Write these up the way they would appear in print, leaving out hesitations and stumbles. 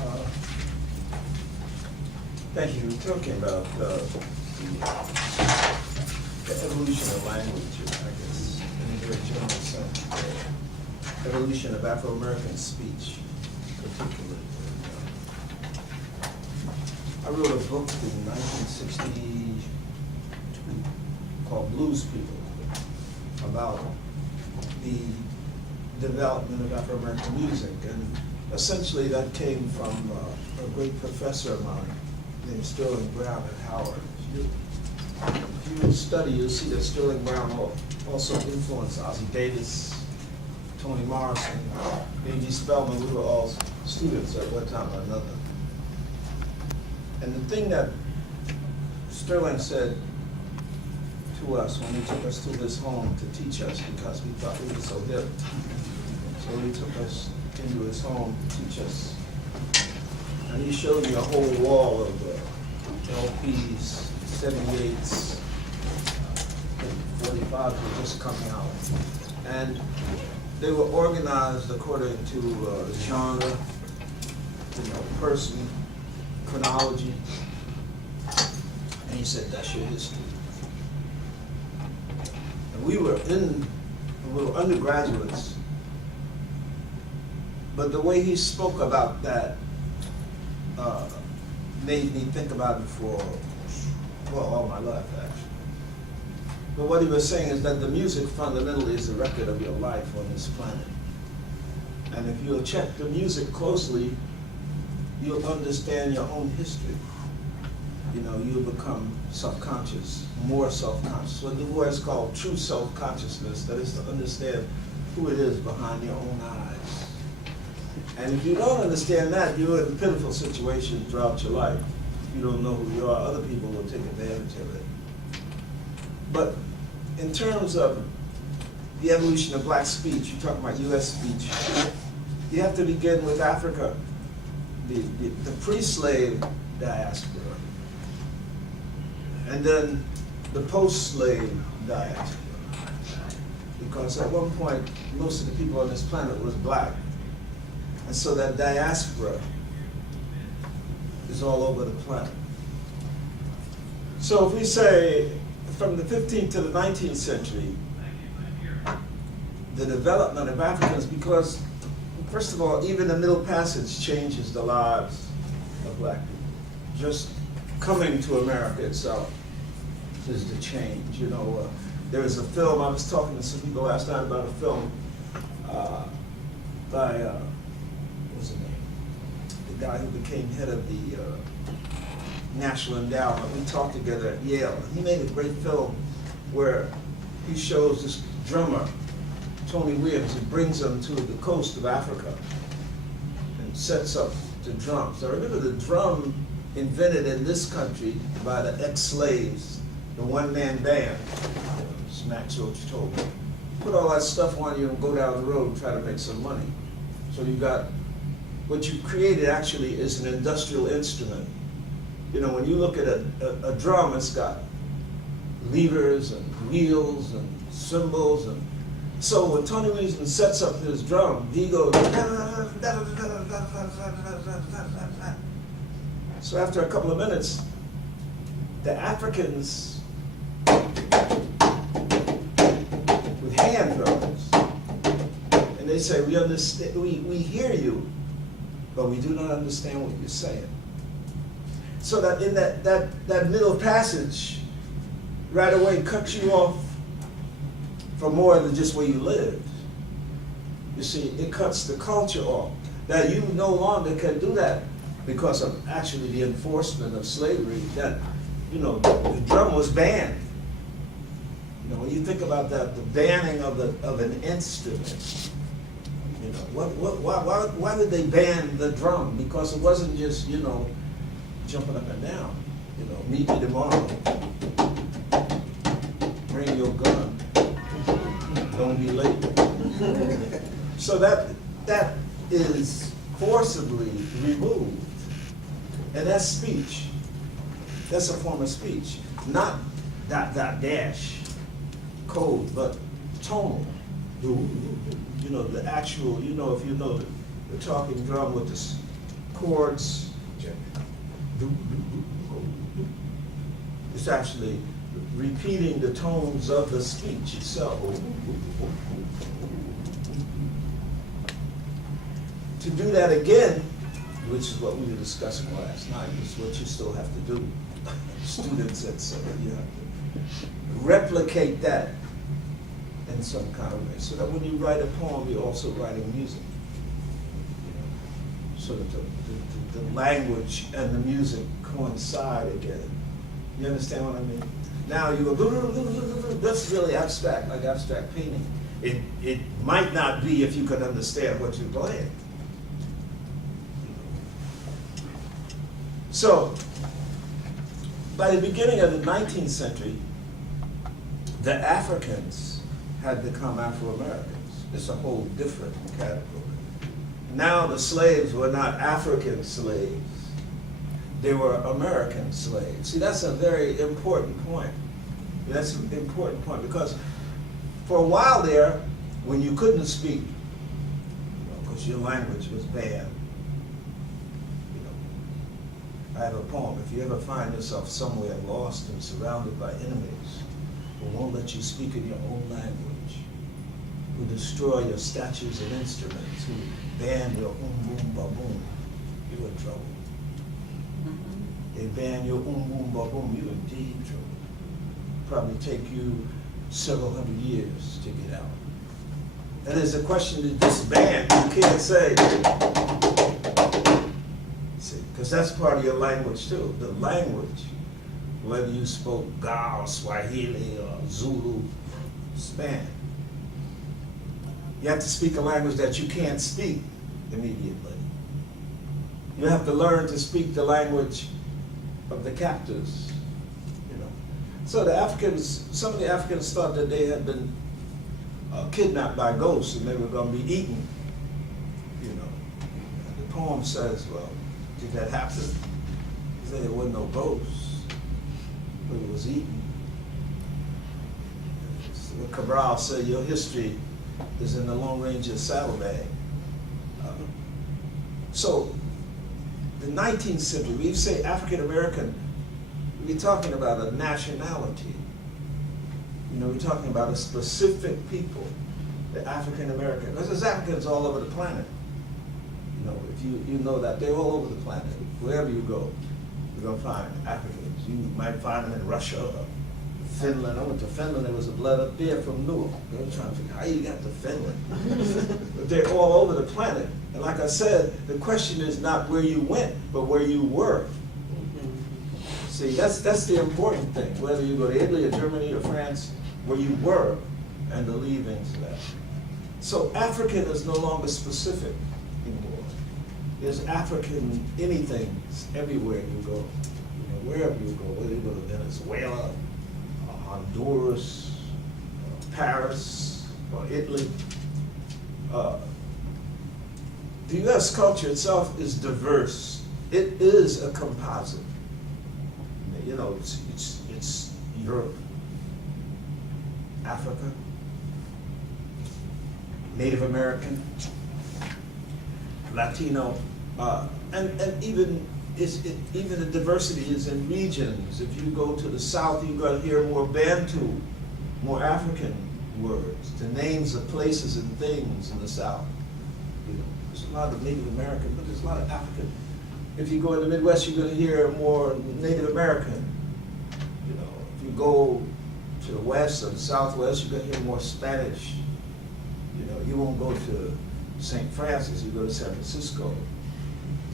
Uh, Thank you. We're talking about the evolution of language, I guess, in a very general sense. The evolution of Afro-American speech, particularly. I wrote a book in 1962 called Blues People about the development of Afro-American music, and essentially that came from a great professor of mine named Sterling Brown at Howard. If you study, you'll see that Sterling Brown also influenced Ossie Davis, Toni Morrison, A.G. Spellman. We were all students at one time or another. And the thing that Sterling said to us when he took us to his home to teach us, because we thought we were so hip, so he took us into his home to teach us. And he showed me a whole wall of LPs, 78s, 45s were just coming out. And they were organized according to genre, person, chronology. And he said, that's your history. And we were undergraduates, but the way he spoke about that made me think about it for, well, all my life, actually. But what he was saying is that the music fundamentally is a record of your life on this planet. And if you'll check the music closely, you'll understand your own history. You'll become self-conscious, more self-conscious. What the word is called true self-consciousness, that is to understand who it is behind your own eyes. And if you don't understand that, you're in a pitiful situation throughout your life. If you don't know who you are, other people will take advantage of it. But in terms of the evolution of black speech, you're talking about U.S. speech, you have to begin with Africa, the pre-slave diaspora, and then the post-slave diaspora. Because at one point, most of the people on this planet was black. And so that diaspora is all over the planet. So if we say from the 15th to the 19th century, the development of Africans, because first of all, even the Middle Passage changes the lives of black people. Just coming to America itself is the change. There was a film, I was talking to some people last night about a film by, what's his name? The guy who became head of the National Endowment. We talked together at Yale. He made a great film where he shows this drummer, Tony Williams, who brings him to the coast of Africa and sets up the drums. Now remember, the drum invented in this country by the ex-slaves, the one-man band. Max Roach told me. Put all that stuff on you and go down the road and try to make some money. So you got, what you created actually is an industrial instrument. When you look at a drum, it's got levers and wheels and cymbals. And so when Tony Williams sets up his drum, he goes, so after a couple of minutes, the Africans with hand drums, and they say, we understand, we hear you, but we do not understand what you're saying. So that in that middle passage, right away cuts you off from more than just where you lived. You see, it cuts the culture off. Now you no longer can do that because of actually the enforcement of slavery. That, the drum was banned. When you think about that, the banning of an instrument. Why did they ban the drum? Because it wasn't just jumping up and down. Meet me tomorrow. Bring your gun. Don't be late. So that is forcibly removed. And that's speech. That's a form of speech. Not dash code, but tonal. The actual, if you know the talking drum with this chords. It's actually repeating the tones of the speech itself. To do that again, which is what we were discussing last night, is what you still have to do. Students, etc. You have to replicate that in some kind of way, so that when you write a poem, you're also writing music. You know, so that the language and the music coincide again. You understand what I mean? Now you go, that's really abstract, like abstract painting. It might not be if you could understand what you're playing. So, by the beginning of the 19th century, the Africans had become Afro-Americans. It's a whole different category. Now the slaves were not African slaves. They were American slaves. See, that's a very important point. That's an important point because for a while there, when you couldn't speak, because your language was banned, I have a poem. If you ever find yourself somewhere lost and surrounded by enemies who won't let you speak in your own language, who destroy your statues and instruments, who ban your boom ba boom, you're in trouble. They ban your boom ba boom, you're in deep trouble. Probably take you several hundred years to get out. And there's a question that this ban, you can't say. Because that's part of your language too. The language, whether you spoke Ga or Swahili or Zulu, Spanish. You have to speak a language that you can't speak immediately. You have to learn to speak the language of the captors. So the Africans, some of the Africans thought that they had been kidnapped by ghosts and they were going to be eaten. And the poem says, well, did that happen? He said there wasn't no ghosts, but it was eaten. So what Cabral said, your history is in the Lone Ranger's saddlebag. So the 19th century, when you say African American, we're talking about a nationality. We're talking about a specific people, the African American. Because there's Africans all over the planet. If you know that, they're all over the planet. Wherever you go, you're going to find Africans. You might find them in Russia or Finland. I went to Finland, there was a blood up there from Newark. They were trying to figure out how you got to Finland. But they're all over the planet. And like I said, the question is not where you went, but where you were. See, that's the important thing. Whether you go to Italy or Germany or France, where you were and the leavings of that. So African is no longer specific anymore. There's African anything everywhere you go. Wherever you go, whether you go to Venezuela, Honduras, Paris, or Italy. The U.S. culture itself is diverse. It is a composite. It's Europe, Africa, Native American, Latino, and even the diversity is in regions. If you go to the South, you're going to hear more Bantu, more African words, the names of places and things in the South. There's a lot of Native American, but there's a lot of African. If you go in the Midwest, you're going to hear more Native American. If you go to the West or the Southwest, you're going to hear more Spanish. You won't go to St. Francis, you go to San Francisco.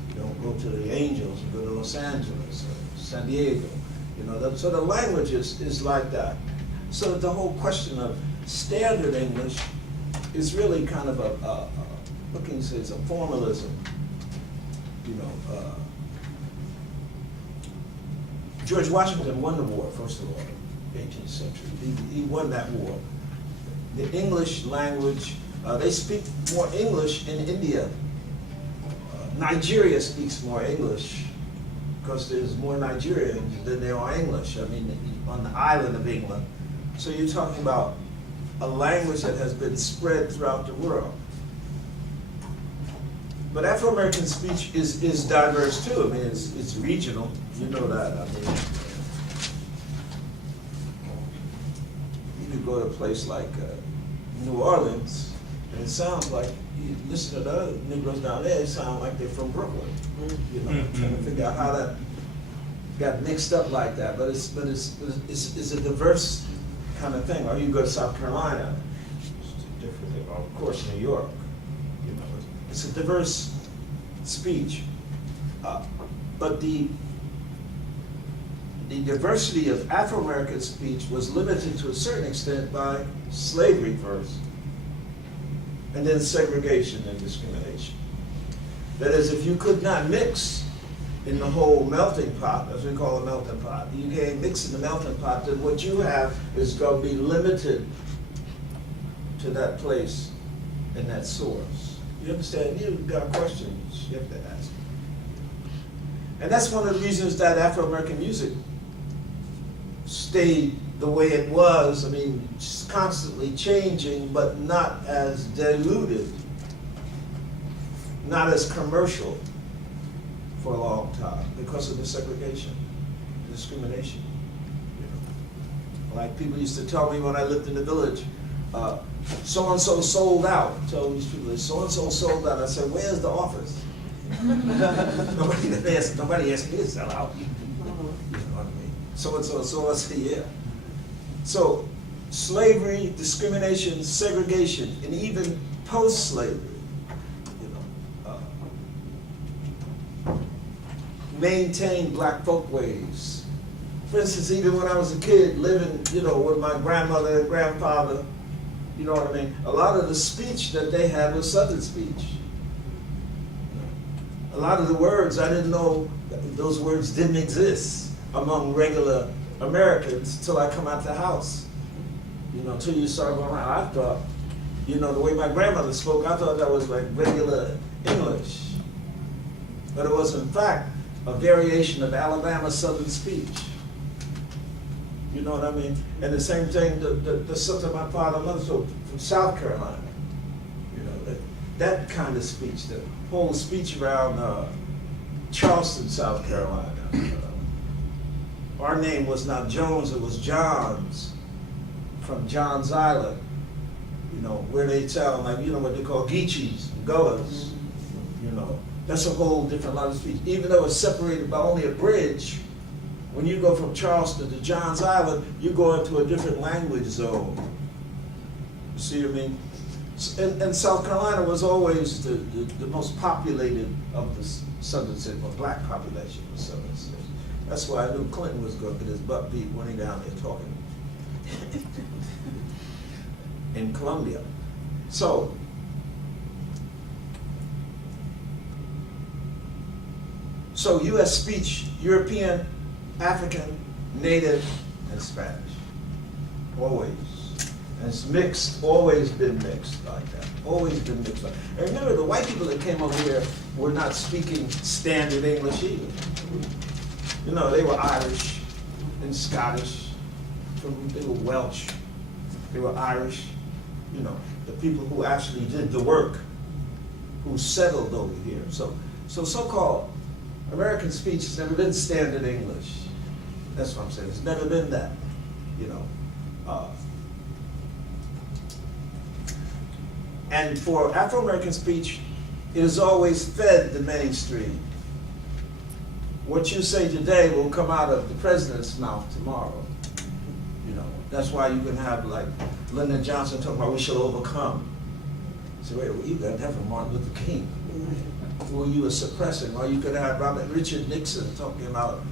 You don't go to the Angels, you go to Los Angeles or San Diego. So the language is like that. So that the whole question of standard English is really kind of what can you say, it's a formalism. George Washington won the war, first of all, in the 18th century. He won that war. The English language, they speak more English in India. Nigeria speaks more English because there's more Nigerians than there are English. On the island of England. So you're talking about a language that has been spread throughout the world. But Afro-American speech is diverse too. I mean, it's regional. You know that. I mean, you could go to a place like New Orleans, and it sounds like, you listen to the other Negroes down there, it sounds like they're from Brooklyn. You know, trying to figure out how that got mixed up like that. But it's a diverse kind of thing. Or you go to South Carolina, it's a different thing. Or of course, New York. You know, it's a diverse speech. But the diversity of Afro-American speech was limited to a certain extent by slavery first, and then segregation and discrimination. That is, if you could not mix in the whole melting pot, as we call a melting pot, you can't mix in the melting pot, then what you have is going to be limited to that place and that source. You understand? You've got questions you have to ask. And that's one of the reasons that Afro-American music stayed the way it was. I mean, just constantly changing, but not as diluted, not as commercial for a long time because of the segregation, discrimination. You know, like people used to tell me when I lived in the village, so-and-so sold out. I told these people, so-and-so sold out. I said, where's the office? Nobody asked me to sell out. You know what I mean? So-and-so, so I said, yeah. So slavery, discrimination, segregation, and even post-slavery, you know, maintained black folkways. For instance, even when I was a kid living, you know, with my grandmother and grandfather, you know what I mean? A lot of the speech that they had was Southern speech. A lot of the words, I didn't know those words didn't exist among regular Americans until I come out the house. You know, until you start going around. I thought, you know, the way my grandmother spoke, I thought that was like regular English. But it was in fact a variation of Alabama Southern speech. You know what I mean? And the same thing, the sister of my father and mother, so from South Carolina. You know, that kind of speech, the whole speech around Charleston, South Carolina. Our name was not Jones, it was Johns, from Johns Island. You know, where they tell, like, you know what they call Geechees, Goas. You know, that's a whole different line of speech. Even though it's separated by only a bridge, when you go from Charleston to Johns Island, you go into a different language zone. You see what I mean? And South Carolina was always the most populated of the southern states, or black population of the southern states. That's why I knew Clinton was going to get his butt beat when he down there talking in Columbia. So, U.S. speech, European, African, Native, and Spanish. Always. And it's mixed, always been mixed like that. Always been mixed like that. And remember, the white people that came over here were not speaking standard English either. You know, they were Irish and Scottish. They were Welsh. They were Irish. You know, the people who actually did the work, who settled over here. So-called American speech has never been standard English. That's what I'm saying. It's never been that, you know. And for Afro-American speech, it has always fed the mainstream. What you say today will come out of the president's mouth tomorrow. You know, that's why you can have like Lyndon Johnson talking about we shall overcome. So wait, well, you got that from Martin Luther King. Who you were suppressing. Or you could have Richard Nixon talking about